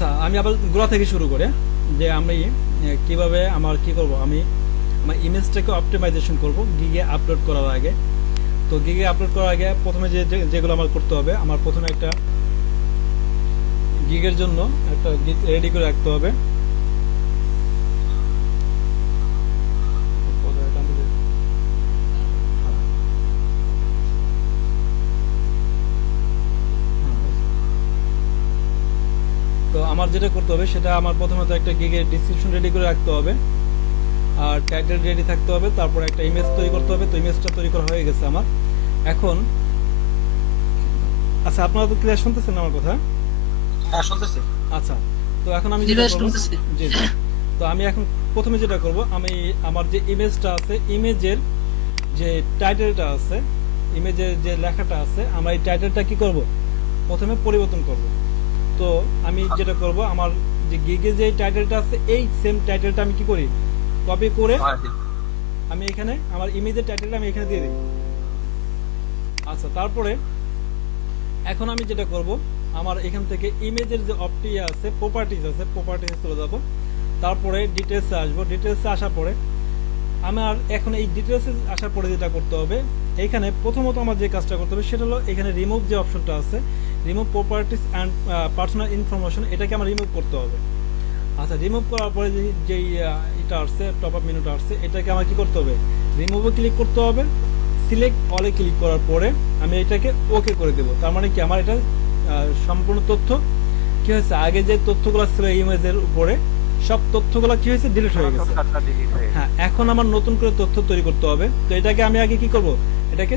আচ্ছা, আমি আবার গোড়া থেকে শুরু করে যে আমি কিভাবে কি করব, আমি আমার ইমেজটাকে অপটিমাইজেশন করব গিগে আপলোড করার আগে। তো গিগে আপলোড করার আগে প্রথমে যেগুলো আমার করতে হবে, আমার প্রথমে একটা গিগের জন্য একটা গিগ রেডি করে রাখতে হবে। তো আমার যেটা করতে হবে সেটা আমার প্রথমত একটা গিগের ডিসক্রিপশন রেডি করে রাখতে হবে, আর টাইটেল রেডি থাকতে হবে, তারপর একটা ইমেজ তৈরি করতে হবে। তো ইমেজটা তৈরি করা হয়ে গেছে আমার এখন। আচ্ছা, আপনারা তো ক্লিয়ার শুনতেছেন আমার কথা? হ্যাঁ, শুনতেছি। আচ্ছা, তো এখন আমি জি যেটা ভাই করব, শুনতেছি। জি জি, তো আমি এখন প্রথমে যেটা করব, আমি আমার যে ইমেজটা আছে, ইমেজের যে টাইটেলটা আছে, ইমেজের যে লেখাটা আছে, আমরা এই টাইটেলটা কি করব, প্রথমে পরিবর্তন করব। তো আমি যেটা করব, আমার যে গিগে যে টাইটেলটা আছে এই সেম টাইটেলটা আমি কি করি, কপি করে হ্যাঁ, আমি এখানে আমার ইমেজের টাইটেলটা আমি এখানে দিয়ে দিই। আচ্ছা, তারপরে এখন আমি যেটা করব, আমার এখান থেকে ইমেজের যে আছে, প্রপার্টিজ আছে, প্রপার্টিজে চলে যাব। তারপরে ডিটেলসে আসবো, ডিটেলসে আসার পরে আমার এখন এই ডিটেলসে আসার পরে যেটা করতে হবে, এখানে প্রথমত আমার যে কাজটা করতে হবে সেটা হলো এখানে রিমুভ যে অপশনটা আছে, remove properties and personal information, এটাকে আমার রিমুভ করতে হবে। আচ্ছা, রিমুভ করার পরে যেই এটা আসছে, টপ আপ মেনুটা আসছে, এটাকে আমার কি করতে হবে, রিমুভে ক্লিক করতে হবে। সিলেক্ট অলে ক্লিক করার পরে আমি এটাকে ওকে করে দেব। তার মানে কি, আমার এটা সম্পূর্ণ তথ্য কি হয়েছে, আগে যে তথ্যগুলো ছিল ইমেজের উপরে সব তথ্যগুলো কি হয়েছে, ডিলিট হয়ে গেছে। হ্যাঁ, এখন আমার নতুন করে তথ্য তৈরি করতে হবে। তো এটাকে আমি আগে কি করব, এটাকে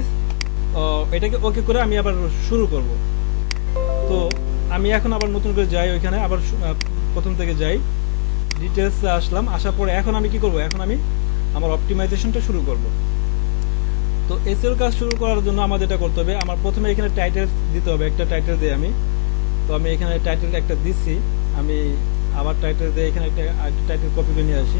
এটাকে ওকে করে আমি আবার শুরু করব। তো আমি এখন আবার নতুন করে যাই, ওইখানে আবার প্রথম থেকে যাই, ডিটেলস আসলাম, আসার পরে এখন আমি কি করব, এখন আমি আমার অপটিমাইজেশনটা শুরু করব। তো এসইও কাজ শুরু করার জন্য আমাদের এটা করতে হবে, আমার প্রথমে এখানে টাইটেল দিতে হবে, একটা টাইটেল দিই আমি। তো আমি এখানে টাইটেল একটা দিচ্ছি, আমি আবার টাইটেল দিয়ে এখানে একটা টাইটেল কপি করে নিয়ে আসি।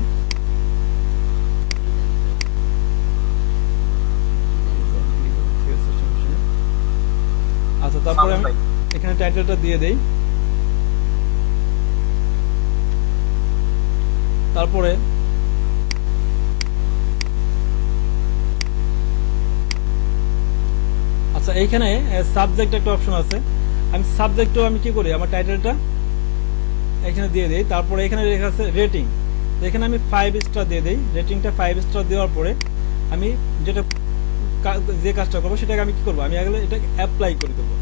আচ্ছা, তারপরে আমি এখানে টাইটেলটা দিয়ে দেই। তারপরে আচ্ছা, এইখানে সাবজেক্ট একটা অপশন আছে, আমি সাবজেক্টও আমি কি করি, আমার টাইটেলটা এখানে দিয়ে দেই। তারপরে এখানে লেখা আছে রেটিং, এখানে আমি 5 স্টার দিয়ে দেই। রেটিংটা 5 স্টার দেওয়ার পরে আমি যেটা যে কাজটা করবো সেটাকে আমি কি করবো, আমি আগে এটাকে অ্যাপ্লাই করে দেবো।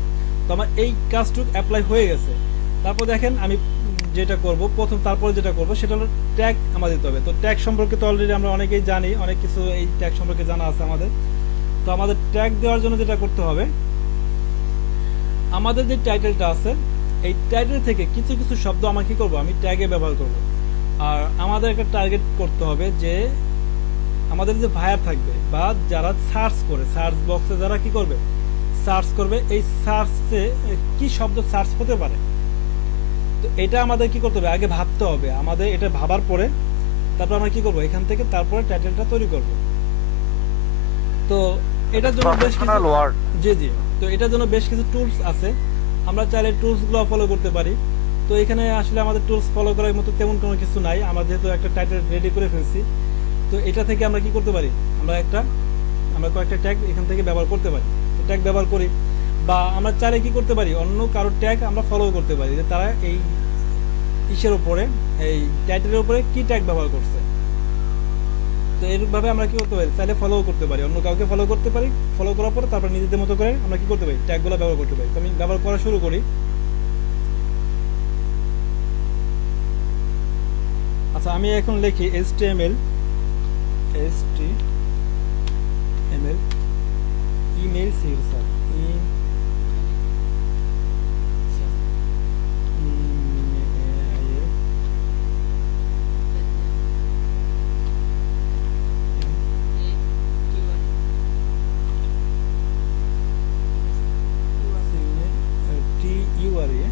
তো আমার এই কাজটুকু অ্যাপ্লাই হয়ে গেছে। তারপর দেখেন আমি যেটা করব প্রথম, তারপরে যেটা করব সেটা হলো ট্যাগ আমার দিতে হবে। তো ট্যাগ সম্পর্কে তো অলরেডি আমরা অনেকেই জানি, অনেক কিছু এই ট্যাগ সম্পর্কে জানা আছে আমাদের। তো আমাদের ট্যাগ দেওয়ার জন্য যেটা করতে হবে, আমাদের যে টাইটেলটা আছে এই টাইটেল থেকে কিছু কিছু শব্দ আমরা কি করব, আমি ট্যাগে ব্যবহার করব। আর আমাদের একটা টার্গেট করতে হবে যে আমাদের যে ভায়ার থাকবে বা যারা সার্চ করে, সার্চ বক্সে যারা কি করবে, সার্চ করবে, এই সার্চে কি শব্দ সার্চ হতে পারে। তো এটা আমাদের কি করতে হবে, আগে ভাবতে হবে। আমাদের এটা ভাবার পরে তারপর আমরা কি করব, এখান থেকে তারপরে টাইটেলটা তৈরি করব। তো এটার জন্য বেশ কিছু, জি জি, তো এটার জন্য বেশ কিছু টুলস আছে, আমরা চাইলে টুলস গুলো ফলো করতে পারি। তো এখানে আসলে আমাদের টুলস ফলো করার মতো তেমন কোনো কিছু নাই, আমরা যেহেতু একটা টাইটেল রেডি করে ফেলছি। তো এটা থেকে আমরা কি করতে পারি, আমরা কয়েকটা ট্যাগ এখান থেকে ব্যবহার করতে পারি। তো ট্যাগ ব্যবহার করি, বা আমরা চাইলে কি করতে পারি, অন্য কারোর ট্যাগ আমরা ফলো করতে পারি, যে তারা এই ইসের উপরে, এই টাইটেলের উপরে কি ট্যাগ ব্যবহার করছে। তো এইভাবে আমরা কি করতে পারি, চাইলে ফলো করতে পারি, অন্য কাউকে ফলো করতে পারি। ফলো করার পরে তারপর নিজেদের মতো করে আমরা কি করতে পারি, ট্যাগগুলো ব্যবহার করতে পারি। তো আমি ব্যবহার করা শুরু করি। আচ্ছা, আমি এখন লিখি HTML ইমেল সিগনেচার, TURA,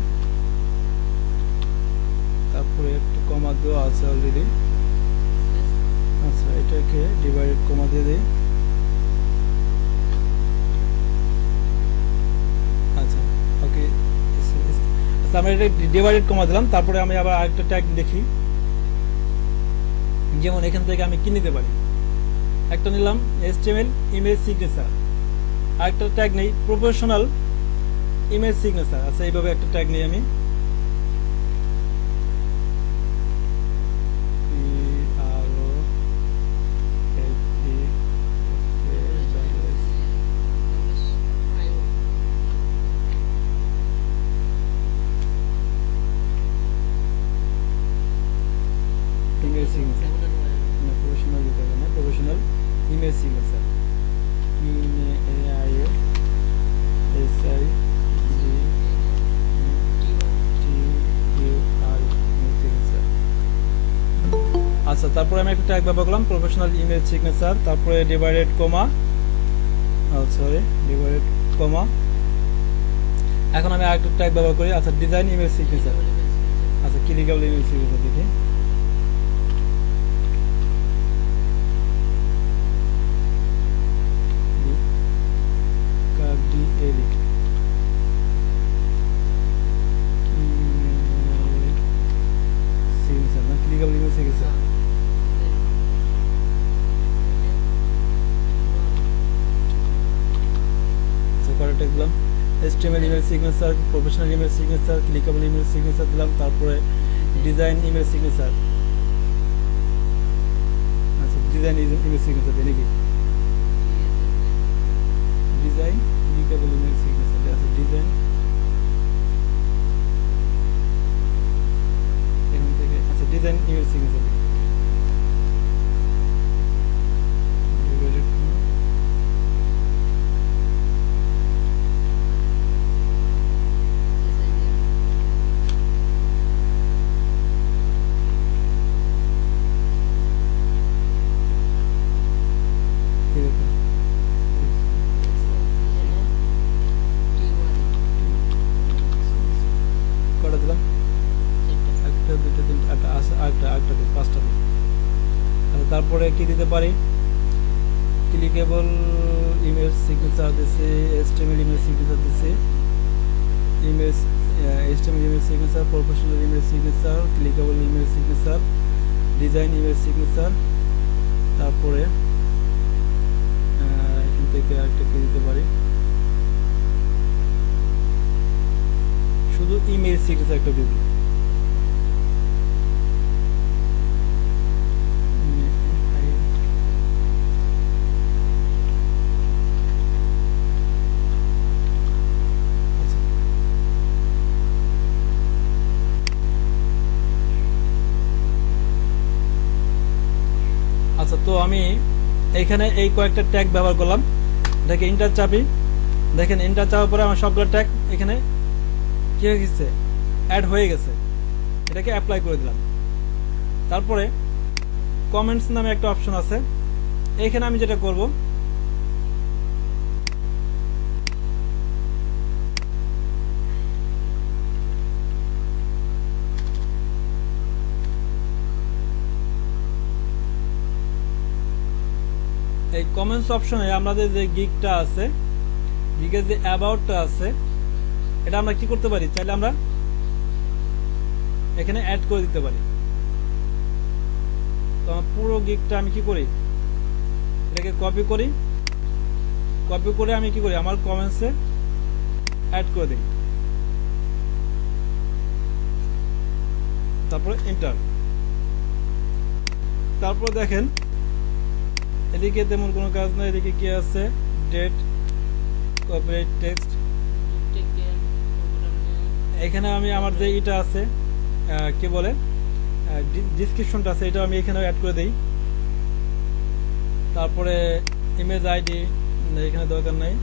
তারপরে একটু কমা দেওয়া আছে অলরেডি। আচ্ছা, এটাকে ডিভাইডেড কমা দিয়ে দিই। আচ্ছা, ওকে। আচ্ছা, আমি এটা ডিভাইডেড কমা দিলাম, তারপরে আমি আবার আরেকটা ট্যাগ দেখি, যেমন এখান থেকে আমি কি নিতে পারি। একটা নিলাম HTML ইমেজ সিগনেচার, আরেকটা ট্যাগ নেই প্রফেশনাল ইমেজ সিগনেচার। আচ্ছা, এইভাবে একটা ট্যাগ নিই আমি, ইমেজ সিগনেচার না, প্রফেশনাল দিতে হবে না, প্রফেশনাল ইমেজ সিগনেচার, আচ্ছা, তারপরে আমি একটা ট্যাগ ব্যবহার করলাম প্রফেশনাল ইমেজ সিগনেচার, তারপরে ডিভাইডেড কমা, সরি ডিভাইডেড কমা। এখন আমি আরেকটা ট্যাগ ব্যবহার করি, আচ্ছা ডিজাইন ইমেজ সিগনেচার, আচ্ছা ক্লিকেবল ইমেজ সিগনেচার দেখি, ক্লিকেবল ইমেজ সিগনেচার। কয়টা দিলাম, HTML image signature, professional image signature, clickable image signature দিলাম, তারপরে ডিজাইন ইমেজ সিগনেচার। আচ্ছা, ডিজাইন ইমেজ সিগনেচার দিই নাকি, ডিজাইন ক্লিকেবল ইমেজ সিগনেচার, আচ্ছা ডিজাইন এখান থেকে, আচ্ছা ডিজাইন ইমেজ সিগনেচার দিই, কটা দিলাম, একটা দুটো তিনটা আটটা, আচ্ছা আরেকটা দিই, পাঁচটা দিই। আচ্ছা, তারপরে কি দিতে পারি, ক্লিকেবল ইমেজ সিগনেচার দিছে, HTML ইমেজ সিগনেচার দিছে, image HTML image signature, professional image signature, clickable image signature, design image signature, তারপরে এখান থেকে আরেকটা কি দিতে পারি, শুধু ইমেজ সিগনেচার একটা দিই। আচ্ছা, তো আমি এইখানে এই কয়েকটা ট্যাগ ব্যবহার করলাম, এটাকে ইন্টার চাপি, দেখেন ইন্টার চাপার পরে আমার সবগুলো ট্যাগ এখানে কি হয়ে গেছে, অ্যাড হয়ে গেছে। এটাকে অ্যাপ্লাই করে দিলাম। তারপরে কমেন্টস নামে একটা অপশন আছে, এইখানে আমি যেটা করব, এই কমেন্টস অপশনে আমাদের যে গিগটা আছে, গিগের যে অ্যাবাউটটা আছে, এটা আমরা কি করতে পারি, চাইলে আমরা এখানে অ্যাড করে দিতে পারি। তো পুরো গিগটা আমি কি করি, এটাকে কপি করি, কপি করে আমি কি করি, আমার কমেন্টসে অ্যাড করে দিই, তারপরে এন্টার। তারপর দেখেন এদিকে তেমন কোনো কাজ নাই, এদিকে কি আছে, ডেট, কপিরাইট টেক্সট, এখানে আমি আমার যে এটা আছে কি বলে ডেসক্রিপশনটা আছে, এটা আমি এখানে অ্যাড করে দেই। তারপরে ইমেজ আইডি এখানে দরকার নাই।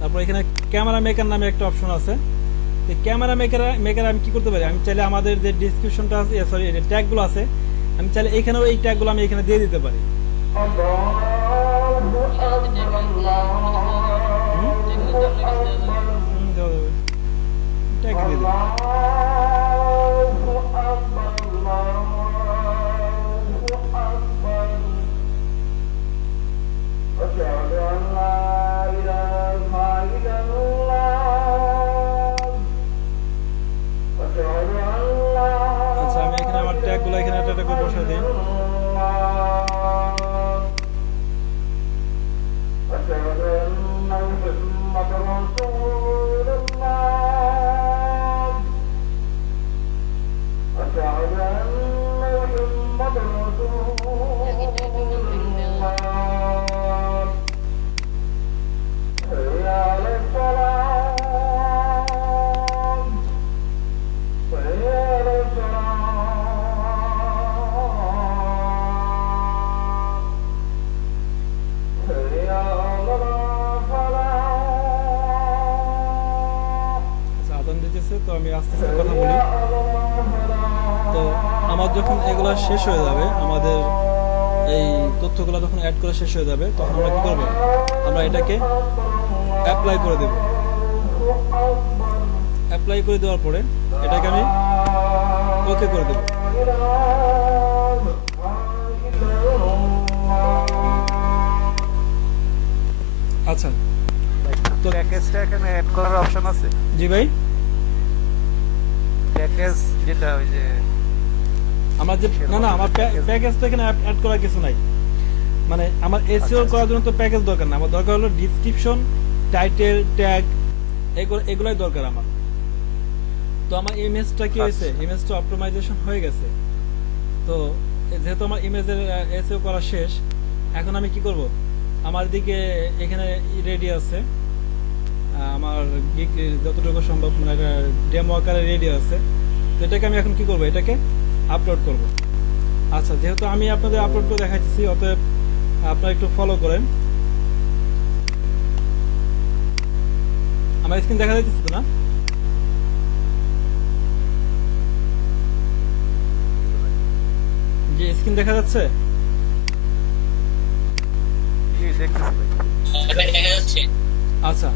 তারপর এখানে ক্যামেরা মেকার নামে একটা অপশন আছে, এই ক্যামেরা মেকার আমি কি করতে পারি, আমি চাইলে আমাদের যে ডেসক্রিপশনটা আছে, সরি ট্যাগগুলো আছে, আমি চাইলে এখানেও এই ট্যাগগুলো আমি এখানে দিয়ে দিতে পারি। ট্যাগ দিয়ে দিই। আমি আস্তে আস্তে কথা বলি। তো আমার যখন এগুলো শেষ হয়ে যাবে, আমাদের এই তথ্যগুলো যখন অ্যাড করা শেষ হয়ে যাবে, তখন আমরা কি করব, আমরা এটাকে অ্যাপ্লাই করে দেব। অ্যাপ্লাই করে দেওয়ার পরে এটাকে আমি ওকে করে দেব। আচ্ছা, তো প্যাকেজটা এখানে অ্যাড করার অপশন আছে? জি ভাই, প্যাকেজ যেটা ওই যে আমার যে না আমার প্যাকেজটা এখানে অ্যাড করার কিছু নাই। মানে আমার এসইও করার জন্য তো প্যাকেজ দরকার না, আমার দরকার হলো ডিসক্রিপশন, টাইটেল, ট্যাগ, এগুলাই দরকার আমার। তো আমার ইমেজটা কি হয়েছে, ইমেজটা অপটিমাইজেশন হয়ে গেছে। তো যেহেতু আমার ইমেজের এসইও করা শেষ, এখন আমি কি করব, আমার দিকে এখানে রেডি আছে, আমার গিগ যতটুকু সম্ভব মানে ডেমো আকারে রেডি আছে। তো এটাকে আমি এখন কি করব, এটাকে আপলোড করব। আচ্ছা, যেহেতু আমি আপনাদের আপলোড করে দেখাচ্ছি, অতএব আপনারা একটু ফলো করেন। আমার স্ক্রিন দেখা যাচ্ছে তো না? জি, স্ক্রিন দেখা যাচ্ছে? কি দেখতেছি ভাই? দেখা যাচ্ছে। আচ্ছা,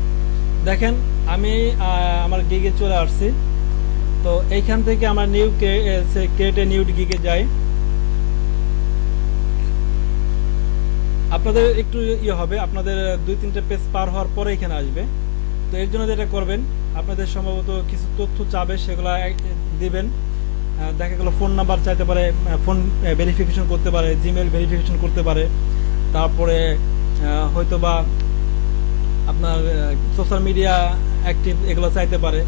দেখেন আমি আমার গিগে চলে আসছি। তো এইখান থেকে আমার নিউ ক্রিয়েটে নিউ গিগে যাই। আপনাদের একটু ইয়ে হবে, আপনাদের 2-3টে পেজ পার হওয়ার পরে এখানে আসবে। তো এর জন্য যেটা করবেন, আপনাদের সম্ভবত কিছু তথ্য চাবে, সেগুলো দিবেন। দেখা গেল ফোন নাম্বার চাইতে পারে, ফোন ভেরিফিকেশন করতে পারে, জিমেল ভেরিফিকেশন করতে পারে, তারপরে হয়তোবা আপনার সোশ্যাল মিডিয়া অ্যাক্টিভ এগুলো চাইতে পারে।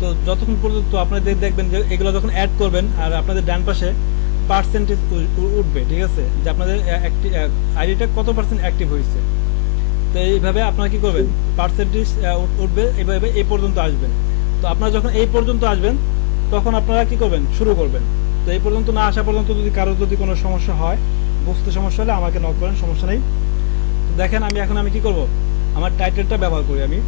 তো যতক্ষণ পর্যন্ত আপনাদের দেখবেন যে এগুলো যখন অ্যাড করবেন, আর আপনাদের ডান পাশে পার্সেন্টেজ উঠবে, ঠিক আছে, যে আপনাদের আইডিটা কত পার্সেন্ট অ্যাক্টিভ হয়েছে। তো এইভাবে আপনারা কি করবেন, পার্সেন্টেজ উঠবে, এইভাবে এই পর্যন্ত আসবেন। তো আপনারা যখন এই পর্যন্ত আসবেন, তখন আপনারা কি করবেন, শুরু করবেন। তো এই পর্যন্ত না আসা পর্যন্ত যদি কারো যদি কোনো সমস্যা হয়, বুঝতে সমস্যা হলে আমাকে নক করেন, সমস্যা নেই। তো দেখেন আমি কি করব, আমার টাইটেলটা ব্যবহার করি আমি।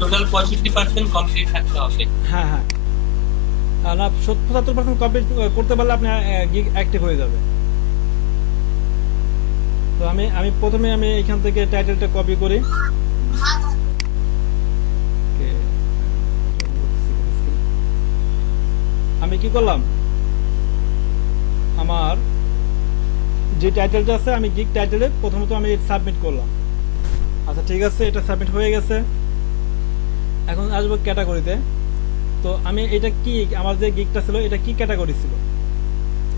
টোটাল 65% কমপ্লিট থাকতে হবে। হ্যাঁ হ্যাঁ, না 75% কমপ্লিট করতে পারলে আপনার গিগ অ্যাক্টিভ হয়ে যাবে। তো আমি প্রথমে এখান থেকে টাইটেলটা কপি করি। আমি কি করলাম, আমার যে টাইটেলটা আছে, আমি গিগ টাইটেলে প্রথমত আমি সাবমিট করলাম। আচ্ছা ঠিক আছে, এটা সাবমিট হয়ে গেছে। এখন আসবো ক্যাটাগরিতে। তো আমি এটা কি, আমার যে গিগটা ছিল এটা কি ক্যাটাগরি ছিল,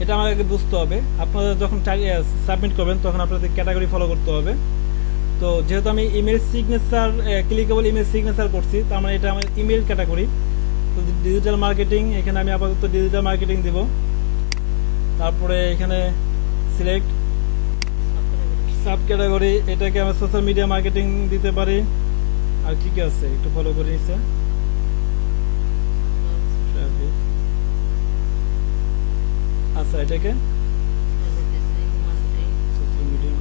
এটা আমাকে বুঝতে হবে। আপনারা যখন সাবমিট করবেন তখন আপনাদের ক্যাটাগরি ফলো করতে হবে। তো যেহেতু আমি email signature, clickable email signature করছি, তার মানে এটা আমার ইমেল ক্যাটাগরি। তো ডিজিটাল মার্কেটিং, এখানে আমি আপাতত ডিজিটাল মার্কেটিং দেব। তারপরে এখানে সিলেক্ট সাব ক্যাটাগরি, এটাকে আমি সোশ্যাল মিডিয়া মার্কেটিং দিতে পারি। আর কি কি আছে একটু ফলো করে নিচ্ছে। আচ্ছা, এটাকে সোশ্যাল মিডিয়া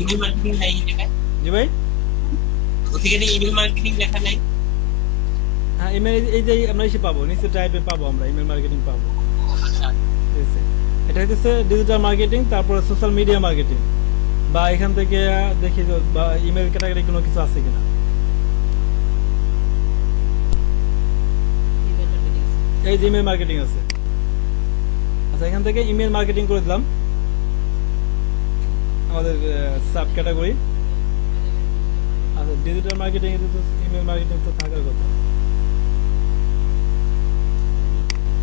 ইমেল মার্কেটিং নাই লেখা? জি ভাই, ওখানে ইমেল মার্কেটিং লেখা নাই? হ্যাঁ, ইমেল এই যে আমরা এসে পাবো, নিচে টাইপে পাবো, আমরা ইমেল মার্কেটিং পাবো। আচ্ছা, ঠিক আছে, এটা হচ্ছে ডিজিটাল মার্কেটিং, তারপরে সোশ্যাল মিডিয়া মার্কেটিং। বা এখান থেকে দেখি বা ইমেল ক্যাটাগরি কোনো কিছু আছে কিনা। এই যে ইমেল মার্কেটিং আছে। আচ্ছা, এখান থেকে ইমেল মার্কেটিং করে দিলাম আমাদের সাব ক্যাটাগরি। আচ্ছা, ডিজিটাল মার্কেটিং এ তো ইমেল মার্কেটিং তো থাকার কথা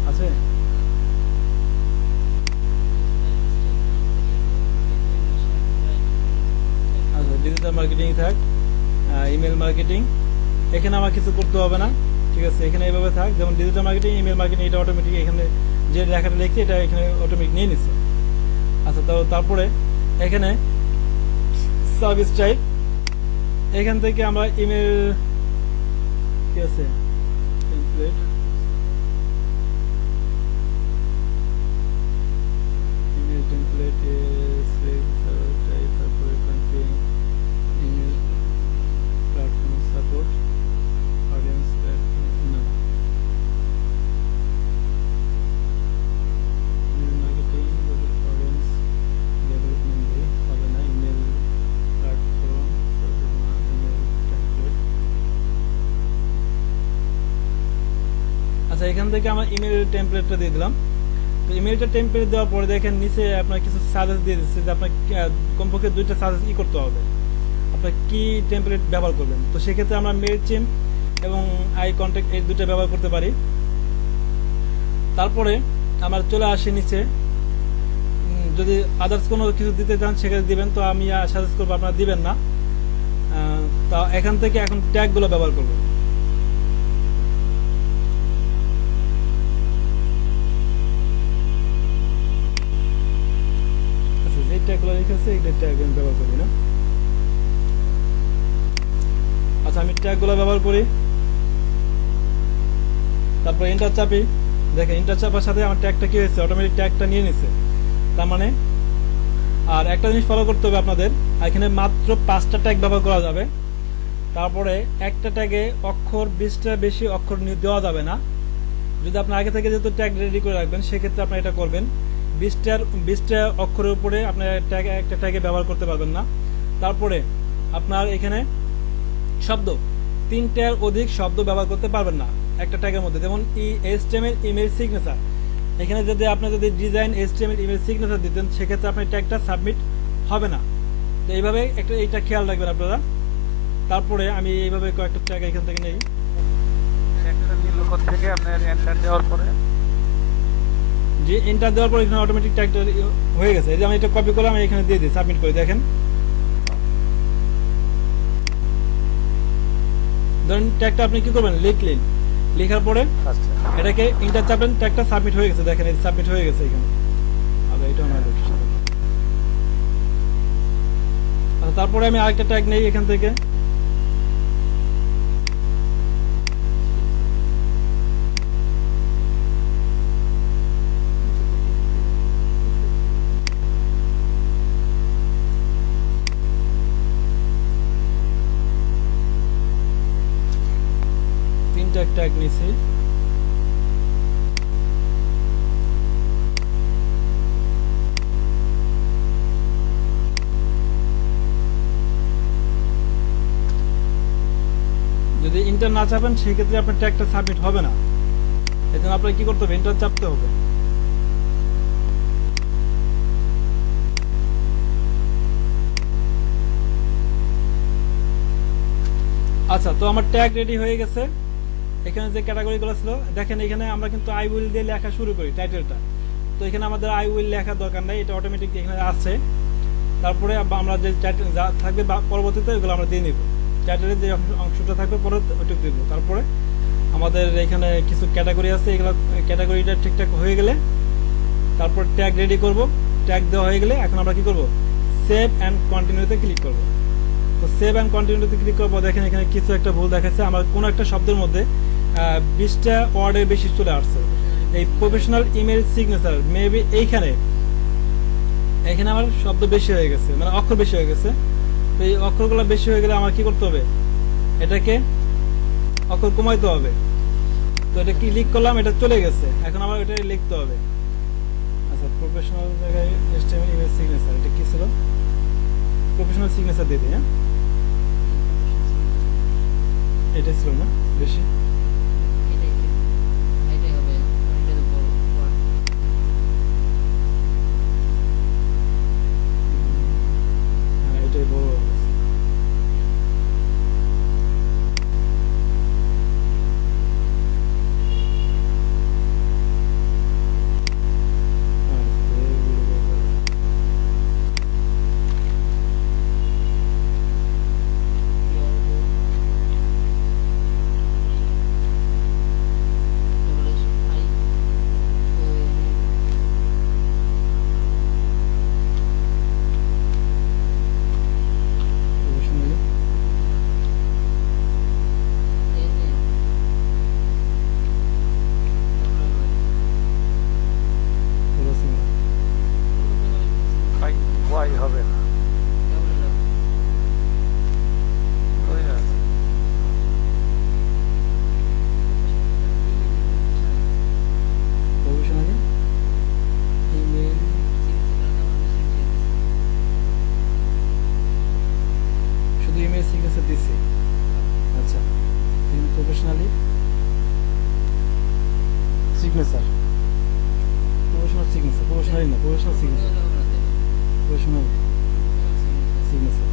আছে। আচ্ছা, ডিজিটাল মার্কেটিং থাক, ইমেল মার্কেটিং এখানে আমার কিছু করতে হবে না, ঠিক আছে, এখানে এইভাবে থাক। যেমন ডিজিটাল মার্কেটিং, ইমেল মার্কেটিং, এটা অটোমেটিক এখানে যে লেখাটা লিখছি এটা এখানে অটোমেটিক নিয়ে নিচ্ছে। আচ্ছা, তো তারপরে এখানে সার্ভিস টাইপ, এখান থেকে আমরা ইমেল কি আছে, টেমপ্লেট, ইমেল টেমপ্লেট, টাইপ, তারপরে country, email platform support, audience platform, না আচ্ছা, এখান থেকে আমার ইমেল টেমপ্লেটটা দিয়ে দিলাম। তো ইমেলটা টেমপ্লেট দেওয়ার পরে দেখেন নিচে আপনার কিছু সাজেস্ট দিয়ে দিচ্ছে যে আপনার কমপক্ষে 2টা সাজেস্ট করতে হবে, আপনার কি টেমপ্লেট ব্যবহার করবেন। তো সেক্ষেত্রে আমরা মেইলচিম এবং আই কন্ট্যাক্ট এই 2টা ব্যবহার করতে পারি। তারপরে আমার চলে আসে নিচে, যদি আদার্স কোনো কিছু দিতে চান সেক্ষেত্রে দিবেন, তো আমি সাজেস্ট করবো আপনারা দিবেন না। তা এখান থেকে এখন ট্যাগগুলো ব্যবহার করবো। আচ্ছা, যে ট্যাগগুলো লিখেছে এই ট্যাগ আমি ব্যবহার করি না। আচ্ছা, আমি ট্যাগগুলো ব্যবহার করি, তারপর এন্টার চাপি। দেখেন এন্টার চাপার সাথে আমার ট্যাগটা কি হয়েছে, অটোমেটিক ট্যাগটা নিয়ে নিচ্ছে। তার মানে আর একটা জিনিস ফলো করতে হবে আপনাদের, এখানে মাত্র 5টা ট্যাগ ব্যবহার করা যাবে। তারপরে একটা ট্যাগে অক্ষর 20টা বেশি অক্ষর দেওয়া যাবে না। যদি আপনি আগে থেকে যেহেতু ট্যাগ রেডি করে রাখবেন সেক্ষেত্রে আপনি এটা করবেন। 20টা অক্ষরের উপরে আপনার একটা ট্যাগে ব্যবহার করতে পারবেন না। তারপরে আপনার এখানে শব্দ 3টার অধিক শব্দ ব্যবহার করতে পারবেন না একটা ট্যাগের মধ্যে। যেমন HTML ইমেল সিগনেচার, এখানে যদি আপনি ডিজাইন HTML ইমেল সিগনেচার দিতেন সেক্ষেত্রে আপনার ট্যাগটা সাবমিট হবে না। তো এইভাবে এইটা খেয়াল রাখবেন আপনারা। তারপরে আমি এইভাবে কয়েকটা ট্যাগ এখান থেকে নেই। একটা নিল থেকে আপনার এন্টার দেওয়ার পরে যে এন্টার দেওয়ার পর এখানে অটোমেটিক ট্যাগটা হয়ে গেছে। এই যে আমি এটা কপি করে আমি এখানে দিয়ে দিই, সাবমিট করে দেখেন। ধরেন ট্যাগটা আপনি কি করবেন, লিখলেন, লেখার পরে আচ্ছা এটাকে এন্টার চাপেন, ট্যাগটা সাবমিট হয়ে গেছে। দেখেন এই সাবমিট হয়ে গেছে এখানে। আচ্ছা, এটা না দেখি। আচ্ছা, তারপরে আমি আরেকটা ট্যাগ নেই এখান থেকে। তিনটা ট্যাগ নিছি। যদি ইন্টার না চাপেন সেক্ষেত্রে আপনার ট্যাগটা সাবমিট হবে না। এই জন্য আপনাকে কি করতে হবে, ইন্টার চাপতে হবে। আচ্ছা, তো আমার ট্যাগ রেডি হয়ে গেছে। এখানে যে ক্যাটাগরিগুলো ছিল দেখেন, এখানে আমরা কিন্তু আই উইল দিয়ে লেখা শুরু করি টাইটেলটা। তো এখানে আমাদের আই উইল লেখার দরকার নাই, এটা অটোমেটিক এখানে আছে। তারপরে আমরা যে টাইটেল যা থাকবে পরবর্তীতে ওগুলো আমরা দিয়ে নিব। টাইটেলের যে অংশটা থাকবে পরে ওইটুকু দিব। তারপরে আমাদের এখানে কিছু ক্যাটাগরি আছে, এগুলো ক্যাটাগরিটা ঠিকঠাক হয়ে গেলে তারপর ট্যাগ রেডি করব। ট্যাগ দেওয়া হয়ে গেলে এখন আমরা কি করব, সেভ অ্যান্ড কন্টিনিউতে ক্লিক করব। তো সেভ অ্যান্ড কন্টিনিউতে ক্লিক করব। দেখেন এখানে কিছু একটা ভুল দেখাচ্ছে, আমার কোনো একটা শব্দের মধ্যে 20টা ওয়ার্ডের বেশি চলে আসছে। এই প্রফেশনাল ইমেল সিগনেচার মেবি এইখানে আমার শব্দ বেশি হয়ে গেছে, মানে অক্ষর বেশি হয়ে গেছে। তো এই অক্ষরগুলো বেশি হয়ে গেলে আমার কি করতে হবে, এটাকে অক্ষর কমাইতে হবে। তো এটা ক্লিক করলাম, এটা চলে গেছে, এখন আমার এটা লিখতে হবে। আচ্ছা, প্রফেশনাল জায়গায় HTML ইমেল সিগনেচার, এটা কি ছিল, প্রফেশনাল সিগনেচার দিয়ে দিই। হ্যাঁ, এটা ছিল না বেশি। হ্যাঁ, এটাই বড়। ওয়াই হবে না ওই আছে। প্রফেশনালি ইমেল শুধু ইমেল সিগনেচার দিছি। আচ্ছা, professionally signature, professional signature, professional না, প্রফেশনাল সিগনেচার, প্রফেশনাল সিগনেচার।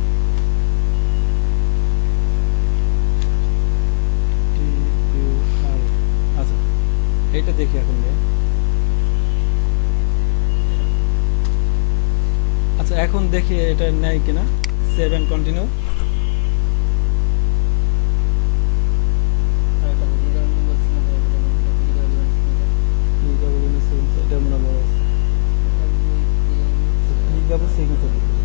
আচ্ছা এইটা দেখি এখন নিয়ে। আচ্ছা এখন দেখি এটা নেয় কিনা। Save and continue. এটা মনে বড় আছে, ক্লিকাবল সিগনেচার দিতে হবে।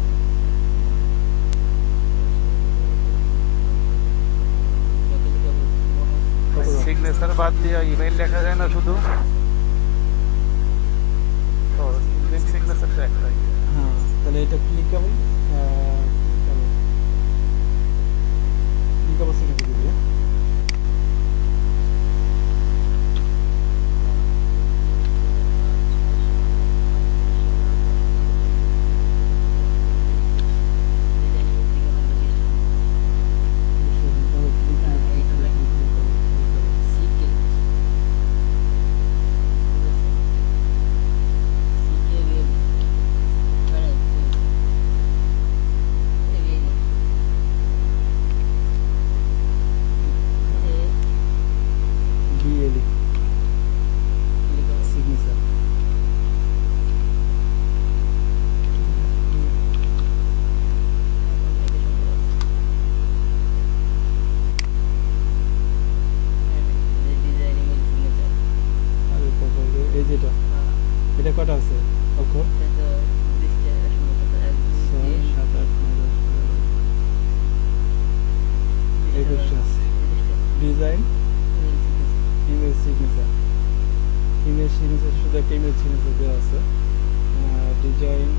সিগনেচার বাদ দিয়ে ইমেল লেখা যায় না শুধু? তো ইমেল সিগনেচারটা একটাই। হ্যাঁ তাহলে এটা ক্লিকাবল, ক্লিকাবল সিগনেচার দিবি। BLE signature. আর এই যেটা, এটা কটা আছে অক্ষর? 6 7 8 9 10 11 আছে। Design email signature, email signature শুধু একটা ইমেল সিগনেচার দেওয়া আছে। ডিজাইন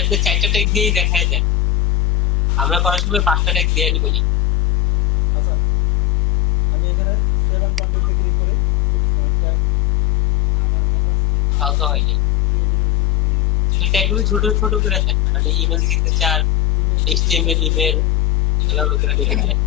আপনি 4টা ট্যাগ দিয়েই দেখাই দেন, আমরা করার সময় 5টা ট্যাগ দিয়ে নিব। আচ্ছা আমি এখানে সেভ অ্যান্ড কন্টিনিউতে ক্লিক করে ফালতু হয়নি, ট্যাগগুলো ছোট ছোট করে দেন, মানে ইমেল সিগনেচার, এইচটিএমএল ইমেল এগুলো করে লিখে দেন।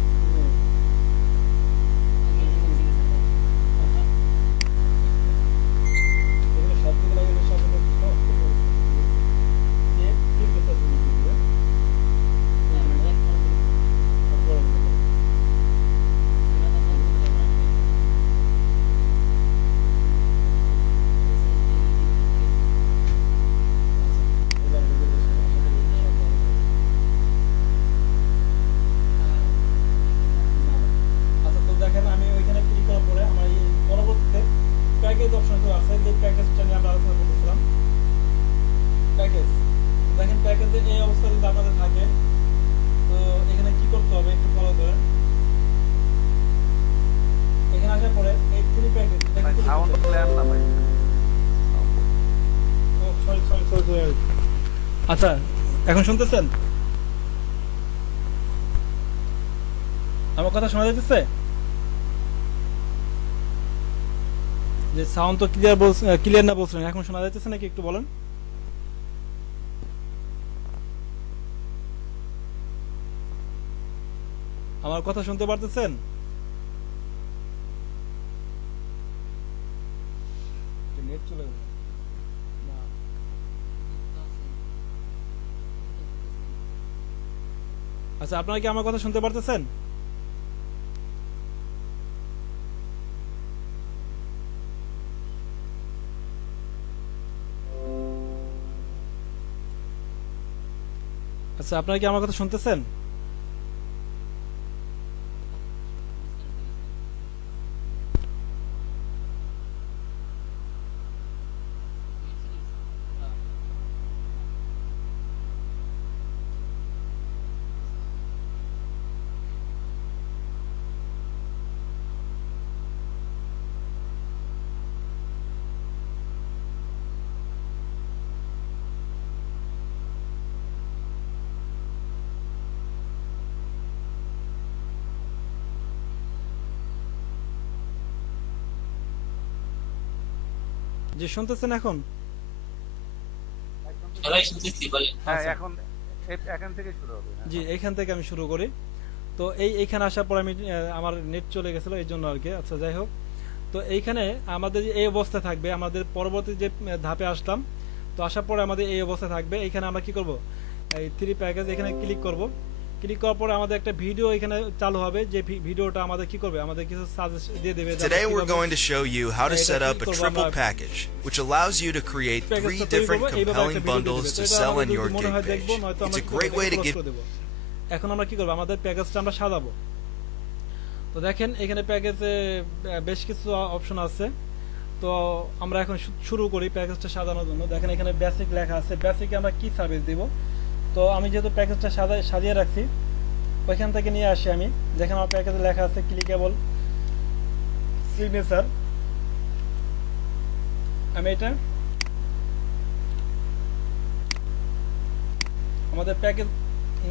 প্যাকেজ অপশন তো আছে, যে প্যাকেজটা নিয়ে আমরা আলোচনা করতেছিলাম। প্যাকেজ, দেখেন প্যাকেজে এই অবস্থা যদি আপনাদের থাকে, তো এখানে কি করতে হবে একটু ফলো করেন। এখানে আসার পরে এই থ্রি প্যাকেজ, ভাই সাউন্ড ক্লিয়ার না ভাই। সরি। আচ্ছা, এখন শুনতেছেন? আমার কথা শোনা যাচ্ছে? যে সাউন্ড তো ক্লিয়ার না বলছিলেন, এখন শোনা যাচ্ছে নাকি একটু বলেন। আমার কথা শুনতে পারতেছেন? নেট চলে গেল না। আচ্ছা, আপনারা কি আমার কথা শুনতে পারতেছেন? আচ্ছা, আপনারা কি আমার কথা শুনতেছেন? যে শুনতেছেন এখন? ভাই শুনতেছি, বলেন। হ্যাঁ আচ্ছা। এখন এখান থেকে শুরু হবে। হ্যাঁ। জি, এইখান থেকে আমি শুরু করি। তো এইখানে আসার পর আমি আমার নেট চলে গেছিল এই জন্য আর কি। আচ্ছা, যাই হোক, তো এইখানে আমাদের এই অবস্থা থাকবে। আমাদের পরবর্তী যে ধাপে আসলাম, তো আসার পরে আমাদের এই অবস্থা থাকবে। এইখানে আমরা কি করব, এই থ্রি প্যাকেজ এখানে ক্লিক করব। ক্লিক করার পরে আমাদের একটা ভিডিও এখানে চালু হবে, যে ভিডিওটা আমাদের কি করবে, আমাদের কিছু সাজেস্ট দিয়ে দেবে। Today we're going to show you how to set up a triple package, which allows you to create 3 different compelling bundles to sell on your gig page. It's a great way to get... এখন আমরা কি করব, আমাদের প্যাকেজটা আমরা সাজাবো। তো দেখেন এখানে প্যাকেজে বেশ কিছু অপশন আছে। তো আমরা এখন শুরু করি প্যাকেজটা সাজানোর জন্য। দেখেন এখানে বেসিক লেখা আছে, বেসিকে আমরা কি সার্ভিস দিব। তো আমি যেহেতু প্যাকেজটা সাজিয়ে রাখছি, ওইখান থেকে নিয়ে আসি আমি। দেখেন আমার প্যাকেজে লেখা আছে ক্লিকেবল সিগনেচার। আমি এটা আমাদের প্যাকেজ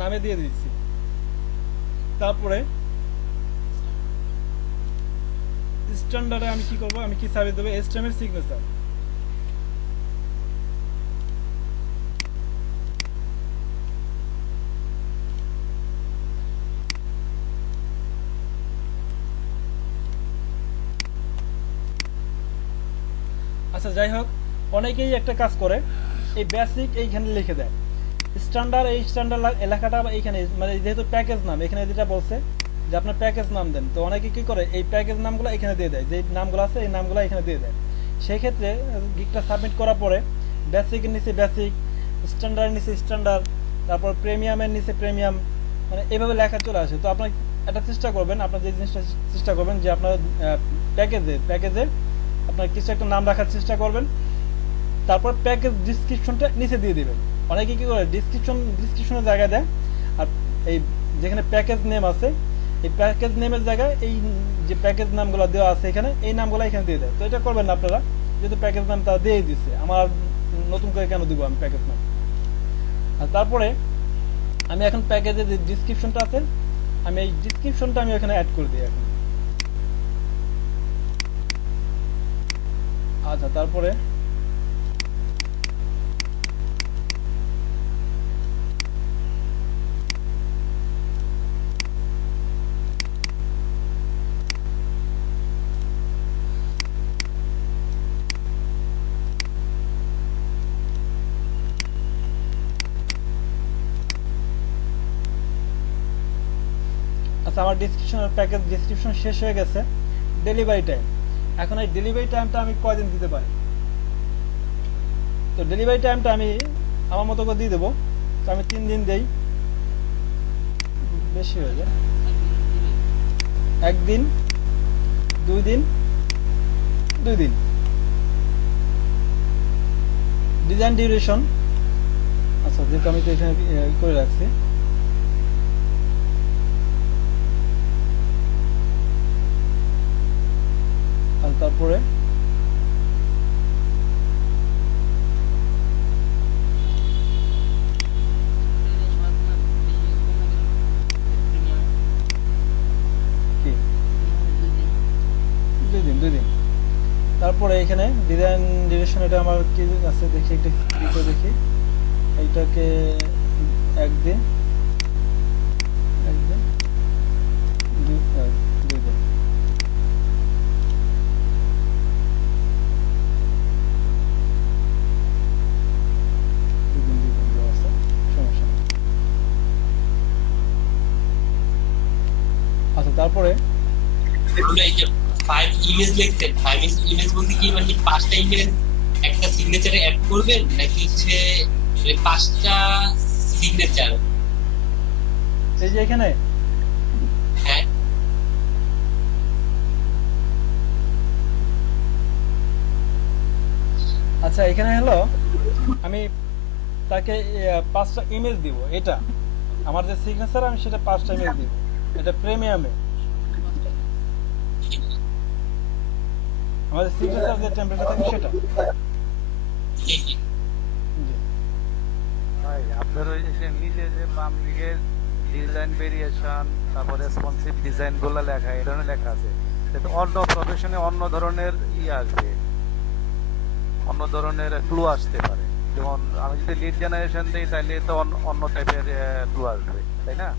নামে দিয়ে দিচ্ছি। তারপরে স্ট্যান্ডার্ডে আমি কি করব, আমি কি সার্ভিস দেবো, HTML সিগনেচার। আচ্ছা, যাই হোক, অনেকেই একটা কাজ করে, এই বেসিক এইখানে লিখে দেয়, স্ট্যান্ডার্ড এই স্ট্যান্ডার্ড এলাকাটা এইখানে, মানে যেহেতু প্যাকেজ নাম এখানে যেটা বলছে যে আপনার প্যাকেজ নাম দেন, তো অনেকে কি করে এই প্যাকেজ নামগুলো এখানে দিয়ে দেয়, যে নামগুলো আছে এই নামগুলো এখানে দিয়ে দেয়। সেই ক্ষেত্রে গিগটা সাবমিট করার পরে বেসিকের নিচে বেসিক, স্ট্যান্ডার্ডের নিচে স্ট্যান্ডার্ড, তারপর প্রিমিয়ামের নিচে প্রিমিয়াম, মানে এইভাবে লেখা চলে আসে। তো আপনার এটা চেষ্টা করবেন, আপনার যে জিনিসটা চেষ্টা করবেন যে আপনার প্যাকেজে আপনার কিছু একটা নাম রাখার চেষ্টা করবেন। তারপর প্যাকেজ ডিসক্রিপশনটা নিচে দিয়ে দিবেন। অনেকে কি করে ডিসক্রিপশনের জায়গায় দেয়, আর এই যেখানে প্যাকেজ নেম আছে এই প্যাকেজ নেমের জায়গায় এই যে প্যাকেজ নামগুলো দেওয়া আছে এখানে, এই নামগুলো এখানে দিয়ে দেয়। তো এটা করবেন না আপনারা, যেহেতু প্যাকেজ নাম তারা দিয়েই দিচ্ছে, আমার নতুন করে কেন দিব আমি প্যাকেজ নাম। আর তারপরে আমি এখন প্যাকেজের যে ডিসক্রিপশনটা আছে, আমি এই ডিসক্রিপশনটা আমি এখানে অ্যাড করে দিই এখন। আচ্ছা, তারপরে আচ্ছা, আমার প্যাকেজ ডিসক্রিপশন শেষ হয়ে গেছে। ডেলিভারি টাইম, এখন এই ডেলিভারি টাইমটা আমি কয়দিন দিতে পারি। তো ডেলিভারি টাইমটা আমি আমার মতো করে দিয়ে দেবো। তো আমি 3 দিন দেই, বেশি হয়ে যায়, 1 দিন, 2 দিন, 2 দিন। ডিজাইন ডিউরেশন, আচ্ছা যেহেতু আমি তো এখানে করে রাখছি, আর তারপরে কি 2 দিন। তারপরে এখানে ডিজাইন ডিউরেশন, এটা আমার কি আছে দেখি, একটু ক্লিক করে দেখি, এইটাকে 1 দিন 2 দিন। আচ্ছা তারপরে এই যে 5 ইমেজ লিখছেন, 5 ইমেজ বলতে কি মানে 5টা ইমেজ একটা সিগনেচারে অ্যাড করবেন নাকি হচ্ছে 5টা সিগনেচার? এই যে এখানে হ্যাঁ আচ্ছা এখানে হলো আমি তাকে 5টা ইমেজ দিব, এটা আমার যে সিগনেচার আমি সেটা 5টা ইমেজ দিব, এটা প্রিমিয়ামে আমাদের সিগনেচার যে টেমপ্লেটে থাকে সেটা। জি জি। জি ভাই আপনার ওই যে নিচে যে বাম দিকে ডিজাইন ভেরিয়েশন, তারপর রেসপন্সিভ ডিজাইন গুলো লেখা, এই ধরনের লেখা আছে, কিন্তু অন্য প্রফেশনে অন্য ধরনের আসবে, অন্য ধরনের ক্লু আসতে পারে। যেমন আমি যদি লিড জেনারেশন দিই তাহলে তো অন্য টাইপের ক্লু আসবে, তাই না?